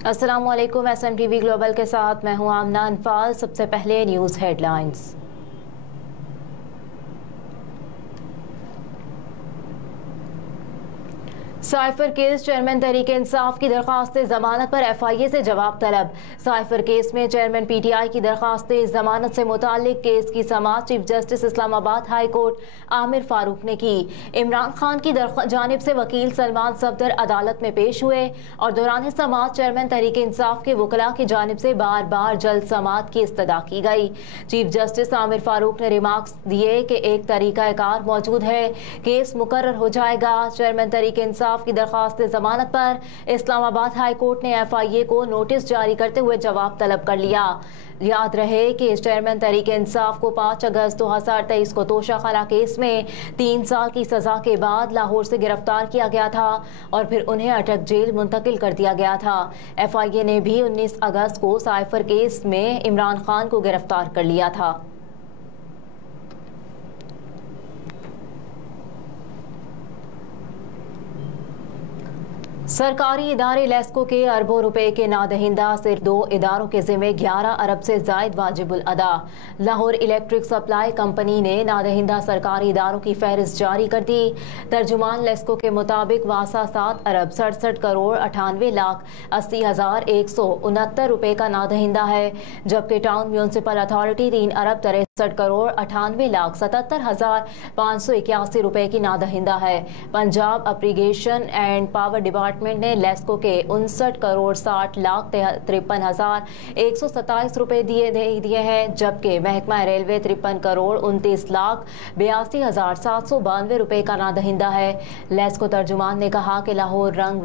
अस्सलामुअलैकुम। SMTV global के साथ मैं हूं आमना अनफाल। सबसे पहले news headlines. Cipher case chairman Tehreek Insaf की दरख्वास्त जमानत पर FIA से जवाब तलब। साइफर केस में चेयरमैन PTI की दरख्वास्त जमानत से मुतालिक केस की समाअत chief justice Islamabad high court Aamir Farooq ने की। इमरान खान की जानिब से वकील सलमान सफदर अदालत में पेश हुए और दौरान समाअत चेयरमैन तहरीक इंसाफ के वकला की जानिब से बार बार जल्द समाअत की इस्तदा की गई। चीफ जस्टिस आमिर फारूक ने रिमार्क्स दिए कि एक तरीक़ाकार मौजूद है, केस मुकर्रर हो जाएगा। चेयरमैन तहरीक इंसाफ की दरख्वास्त जमानत पर इस्लामाबाद हाई कोर्ट ने FIA को नोटिस जारी करते हुए जवाब तलब कर लिया। याद रहे कि चेयरमैन तहरीक इंसाफ को 5 अगस्त 2023 को तोशाखाना केस में 3 साल की सजा के बाद लाहौर से गिरफ्तार किया गया था और फिर उन्हें अटक जेल मुंतकिल कर दिया गया था। FIA ने भी 19 अगस्त को साइफर केस में इमरान खान को गिरफ्तार कर लिया था। सरकारी इदारे लेस्को के अरबों रुपए के नादहिंदा सिर्फ 2 इदारों के जिम्मे 11 अरब से जायद वाजिबुल अदा। लाहौर इलेक्ट्रिक सप्लाई कंपनी ने नादहिंदा सरकारी इदारों की फहरिस्त जारी कर दी। तर्जुमान लेस्को के मुताबिक वासा 7 अरब 67 करोड़ 98 लाख 80,169 रुपए का नादहिंदा है, जबकि टाउन म्यूनसिपल अथॉरिटी 3 अरब 63 करोड़ 98 लाख 77,581 रुपए की नादहिंदा है। पंजाब एप्रीगेशन एंड पावर डिपार्टमेंट ने लेस्को के 59 करोड़ 60 लाख 53,127 रुपए दिए हैं, जबकि महकमा रेलवे 53 करोड़ 29 लाख 82,792 रुपए का नादहिंदा है। लेस्को तर्जुमान ने कहा कि लाहौर रिंग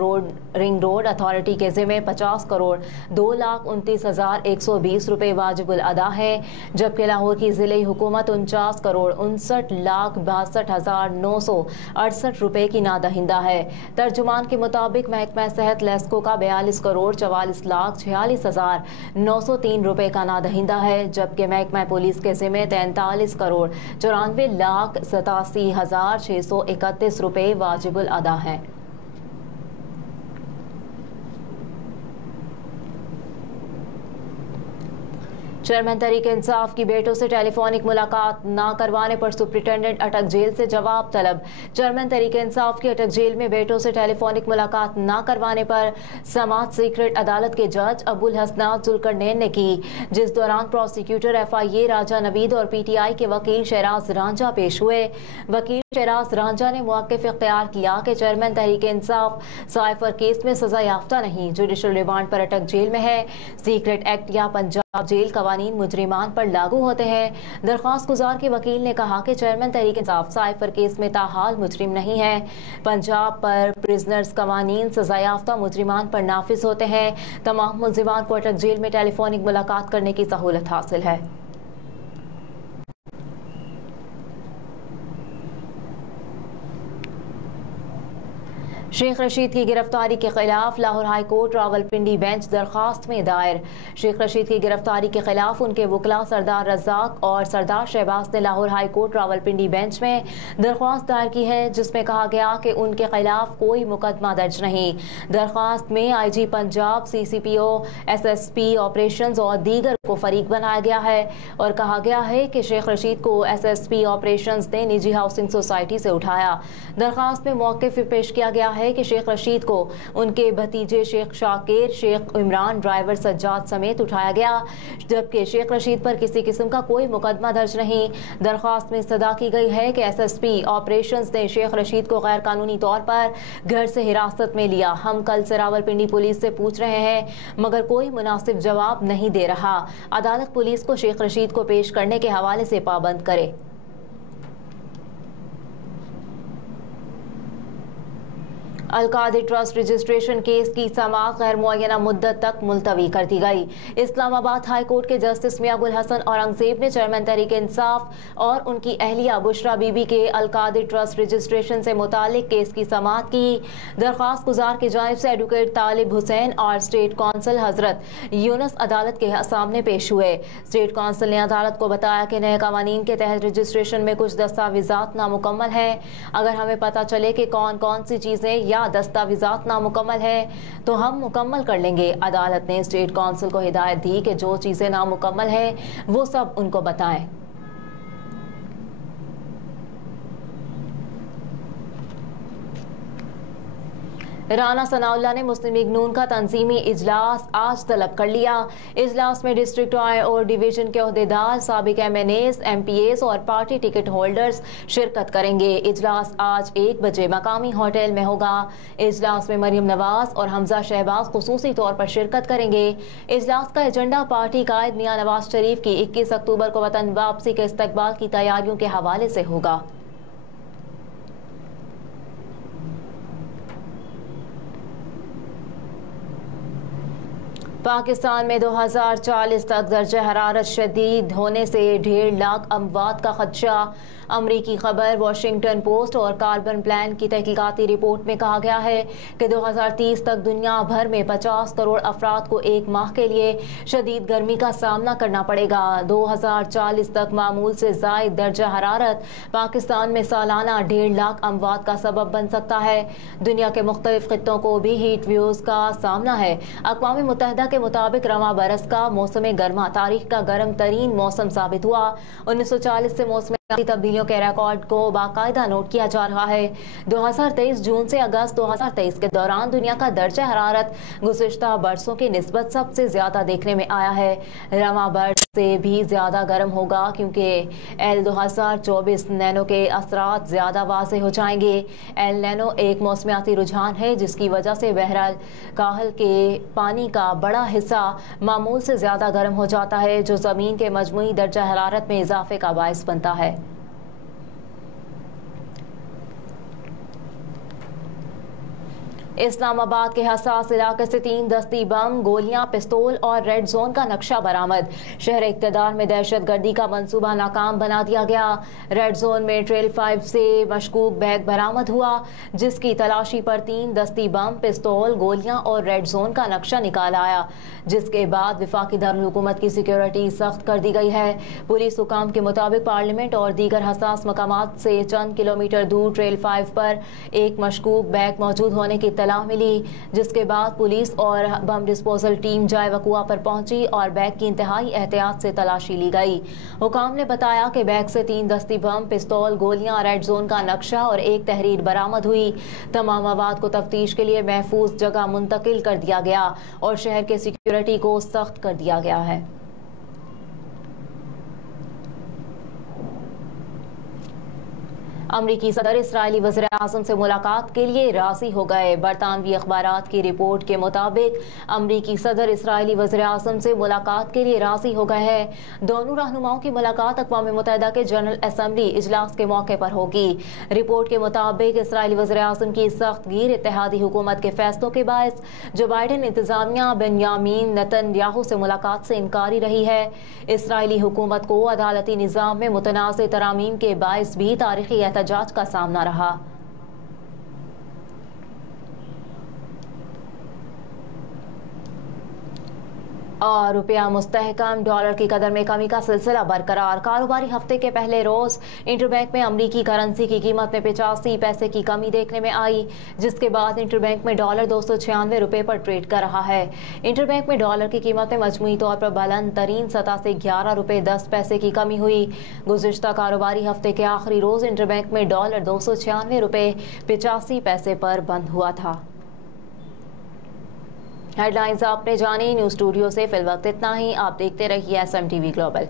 रोड अथॉरिटी के जिम्मे 50 करोड़ 2 लाख 29,120 रुपए वाजिबुल अदा है, जबकि लाहौर की जिले हुकूमत 49 करोड़ 59 लाख 62,968 रुपए की नादहिंदा है। तर्जुमान के मुताबिक महकमा सेहत लेस्को का 42 करोड़ 44 लाख 46,903 रुपए का नादहिंदा है, जबकि महकमा पुलिस के जिम्मे 43 करोड़ 94 लाख 87,631 रुपए वाजिबुल अदा है। चेयरमैन तहरीक इंसाफ की बेटों से टेलीफोनिक मुलाकात न करवाने पर सुप्रिंटेंडेंट अटक जेल से जवाब तलब। चेयरमैन तहरीक इंसाफ की अटक जेल में बेटों से टेलीफोनिक मुलाकात न करवाने पर समाअत सीक्रेट अदालत के जज अबुल हसनात जुल्करनैन ने की, जिस दौरान प्रोसिक्यूटर FIA राजा नवीद और PTI के वकील शहराज रांझा पेश हुए। वकील शहराज रांझा ने मौक़िफ़ इख्तियार किया कि चेयरमैन तहरीक इंसाफ साइफर केस में सजा याफ्ता नहीं, जुडिशल रिमांड पर अटक जेल में है। सीक्रेट एक्ट या पंजाब जेल कवानीन मुजरिमान पर लागू होते हैं। दरख्वास्त गुजार के वकील ने कहा कि चेयरमैन तहरीक इंसाफ साइफर केस में ताहाल मुजरिम नहीं है। पंजाब पर प्रिजनर्स कवानीन सजा याफ्ता मुजरिमान पर नाफिज होते हैं। तमाम मुलजिमान को अटक जेल में टेलीफोनिक मुलाकात करने की सहूलत हासिल है। शेख रशीद की गिरफ्तारी के खिलाफ Lahore high court Rawalpindi bench दरखास्त में दायर। शेख रशीद की गिरफ्तारी के खिलाफ उनके वकला सरदार रज़ाक और सरदार शहबाज ने Lahore high court Rawalpindi bench में दरख्वास्त दायर की है, जिसमें कहा गया कि उनके खिलाफ कोई मुकदमा दर्ज नहीं। दरख्वास्त में IG Punjab, CCPO, SSP operations और दीगर को फरीक बनाया गया है और कहा गया है कि शेख रशीद को SSP ऑपरेशंस ने निजी हाउसिंग सोसाइटी से उठाया। दरख्वास्त में मौक़िफ़ पेश किया गया है कि शेख रशीद को उनके भतीजे शेख शाकिर, शेख इमरान, ड्राइवर सज्जाद समेत उठाया गया, जबकि शेख रशीद पर किसी किस्म का कोई मुकदमा दर्ज नहीं। दरख्वास्त में सदा की गई है कि SSP ऑपरेशंस ने शेख रशीद को गैर कानूनी तौर पर घर से हिरासत में लिया। हम कल से रावलपिंडी पुलिस से पूछ रहे हैं मगर कोई मुनासिब जवाब नहीं दे रहा। अदालत पुलिस को शेख रशीद को पेश करने के हवाले से पाबंद करे। अलकादिर ट्रस्ट रजिस्ट्रेशन केस की समाअत गैर मुअय्यना मुद्दत तक मुलतवी कर दी गई। इस्लामाबाद हाई कोर्ट के जस्टिस मियां गुल हसन औरंगजेब ने चेयरमैन तहरीक इंसाफ और उनकी अहलिया बुशरा बीबी के अलकादिर ट्रस्ट रजिस्ट्रेशन से मुतालिक केस की समाअत की। दरख्वास्त गुजार की जानिब से एडवोकेट तालिब हुसैन और स्टेट कौंसल हजरत यूनुस अदालत के सामने पेश हुए। स्टेट कौंसल ने अदालत को बताया कि नए कवानीन के तहत रजिस्ट्रेशन में कुछ दस्तावेजात नामुकम्मल हैं। अगर हमें पता चले कि कौन कौन सी चीज़ें या दस्तावेजात नामुकम्मल है तो हम मुकम्मल कर लेंगे। अदालत ने स्टेट काउंसिल को हिदायत दी कि जो चीज़ें नामुकम्मल है वो सब उनको बताएं। राना सनाउल्लाह ने मुस्लिम लीग नून का तंजीमी इजलास आज तलब कर लिया। इजलास में डिस्ट्रिक्ट और डिवीजन के अहदेदार, साबिक MNAs, MPAs और पार्टी टिकट होल्डर्स शिरकत करेंगे। इजलास आज 1 बजे मकामी होटल में होगा। इजलास में मरियम नवाज और हमजा शहबाज खुसूसी तौर पर शिरकत करेंगे। इजलास का एजेंडा पार्टी कायद मियां नवाज शरीफ की 21 अक्टूबर को वतन वापसी के इस्तकबाल की तैयारियों के हवाले से होगा। पाकिस्तान में 2040 तक दर्जा हरारत शदीद होने से 1.5 लाख अमवात का खदशा। अमरीकी खबर वाशिंगटन पोस्ट और कार्बन प्लान की तहकीकाती रिपोर्ट में कहा गया है कि 2030 तक दुनिया भर में 50 करोड़ अफराद को 1 माह के लिए शदीद गर्मी का सामना करना पड़ेगा। 2040 तक मामूल से ज़ायद दर्जा हरारत पाकिस्तान में सालाना 1.5 लाख अमवात का सबब बन सकता है। दुनिया के मुख्तलिफ खित्तों को भी हीट वेव्स का सामना है। अक़वाम मुत्तहिदा के मुताबिक रवां बरस का मौसम गर्मा तारीख का गर्म तरीन मौसम साबित हुआ। 1940 से मौसम तब्दीलियों के रिकॉर्ड को बाकायदा नोट किया जा रहा है। 2023 जून से अगस्त 2023 के दौरान दुनिया का दर्जा हरारत गुज़िश्ता बरसों की निस्बत सबसे ज़्यादा देखने में आया है। रवां बरस से भी ज़्यादा गर्म होगा क्योंकि एल 2024 नैनो के असरात ज़्यादा वाज़ेह हो जाएंगे। एल नैनो एक मौसमियाती रुझान है जिसकी वजह से बहरहाल काहल के पानी का बड़ा हिस्सा मामूल से ज़्यादा गर्म हो जाता है, जो ज़मीन के मजमूई दर्जा हरारत में इजाफे का बायस बनता है। इस्लामाबाद के हसास इलाके से 3 दस्ती बम, गोलियां, पिस्तौल और रेड जोन का नक्शा बरामद। शहर इक़्तिदार में दहशतगर्दी का मंसूबा नाकाम बना दिया गया। रेड जोन में ट्रेल 5 से मशकूक बैग बरामद हुआ जिसकी तलाशी पर 3 दस्ती बम, पिस्तौल, गोलियां और रेड जोन का नक्शा निकाल आया, जिसके बाद वफाकी दारुल-हुकूमत की सिक्योरिटी सख्त कर दी गई है। पुलिस हुकाम के मुताबिक पार्लियामेंट और दीगर हसास मकामात से चंद किलोमीटर दूर ट्रेल 5 पर एक मशकूक बैग मौजूद होने की इत्तला मिली, जिसके बाद पुलिस और बम डिस्पोजल टीम जाए वकुआ पर पहुंची और बैग की इंतहाई एहतियात से तलाशी ली गई। हुकाम ने बताया कि बैग से 3 दस्ती बम, पिस्तौल, गोलियां, रेड जोन का नक्शा और एक तहरीर बरामद हुई। तमाम मवाद को तफ्तीश के लिए महफूज जगह मुंतकिल कर दिया गया और शहर के सिक्योरिटी को सख्त कर दिया गया है। अमरीकी सदर इसराइली वज़ीर आज़म से मुलाकात के लिए राज़ी हो गए। बरतानवी अखबारात की रिपोर्ट के मुताबिक अमरीकी सदर इसराइली वज़ीर आज़म से मुलाकात के लिए राज़ी हो गए हैं। दोनों रहनुमाओं की मुलाकात अक़वाम मुत्तहिदा के जनरल असम्बली इजलास के मौके पर होगी। रिपोर्ट के मुताबिक इसराइली वज़ीर आज़म की सख्त गिर इत्तेहादी हुकूमत के फैसलों के बायस जो बाइडन इंतज़ामिया बेंयामीन नेतन्याहू से मुलाकात से इनकारी रही है। इसराइली हुकूमत को अदालती निज़ाम में मुतनाज़ तरामीम के बायस भी तारीखी एहतजाज का सामना रहा। और रुपया मुस्तहकम, डॉलर की कदर में कमी का सिलसिला बरकरार। कारोबारी हफ्ते के पहले रोज इंटरबैंक में अमरीकी करेंसी की कीमत में 85 पैसे की कमी देखने में आई, जिसके बाद इंटरबैंक में डॉलर 296 रुपये पर ट्रेड कर रहा है। इंटरबैंक में डॉलर की कीमत में मजमूई तौर पर बुलंद तरीन सतह से 11 रुपये 10 पैसे की कमी हुई। गुज़िश्ता कारोबारी हफ्ते के आखिरी रोज इंटरबैंक में डॉलर 296 रुपये 85 पैसे पर बंद हुआ था। हेडलाइंस आपने जानी। न्यूज़ स्टूडियो से फिलवक्त इतना ही। आप देखते रहिए SMTV ग्लोबल।